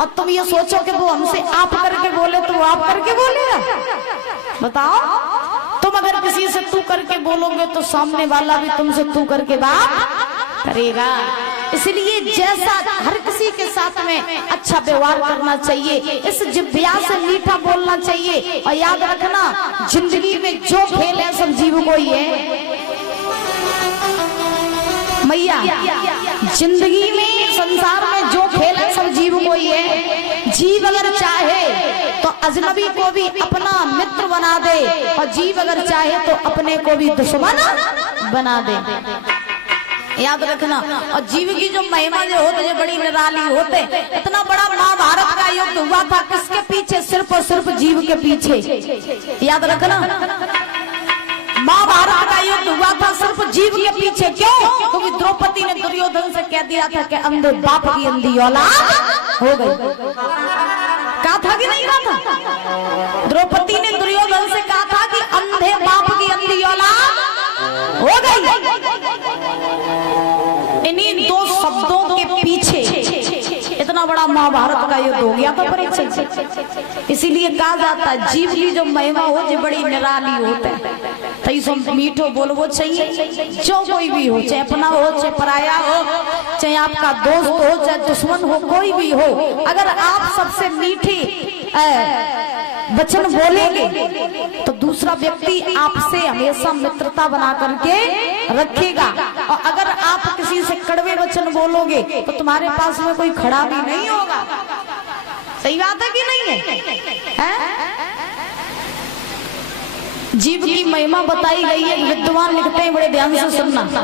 और तुम ये सोचो कि वो हमसे आप करके बोले तो वो आप करके बोलेगा? बताओ, तुम अगर किसी से तू करके बोलोगे तो सामने वाला भी तुमसे तू करके बात करेगा। इसलिए जैसा हर किसी के साथ में अच्छा व्यवहार करना चाहिए, इस जिह्वा से मीठा बोलना चाहिए। और याद रखना, जिंदगी में जो खेल है सब जीव को ही है मैया। जिंदगी में संसार में जो खेल है सब जीव को ही है। जीव अगर चाहे तो अजनबी को भी अपना मित्र बना दे, और जीव अगर चाहे तो अपने को भी दुश्मन बना दे। याद रखना। और जीव की जो महिमा जो होते जो बड़ी निराली होते। इतना बड़ा महाभारत का युद्ध हुआ था किसके पीछे? सिर्फ और सिर्फ जीव के पीछे। याद रखना, महाभारत का युद्ध हुआ था सिर्फ जीव के पीछे। क्यों? क्योंकि द्रौपदी ने दुर्योधन से कह दिया था कि अंधे बाप की अंधी औलाद हो गई। कहा था कि नहीं कहा था? द्रौपदी ने दुर्योधन से कहा था कि अंधे बाप की अंधी औलाद हो गई। इन्हीं दो शब्दों के पीछे इतना बड़ा महाभारत का युद्ध हो गया था परीक्षित। इसीलिए कहा जाता है जीव की जो महिमा हो जो बड़ी निराली होता है। तो मीठो बोलवो चाहिए, जो कोई भी हो, चाहे अपना हो चाहे पराया हो, चाहे आपका दोस्त हो चाहे दुश्मन हो, कोई भी हो। अगर आप सबसे मीठी वचन बोलेंगे तो दूसरा व्यक्ति आपसे हमेशा मित्रता बना करके रखेगा। और अगर आप किसी से कड़वे वचन बोलोगे तो तुम्हारे पास में कोई खड़ा भी नहीं होगा। सही बात है कि नहीं है? जीव की महिमा बताई गई है। विद्वान लिखते हैं, बड़े ध्यान से सुनना।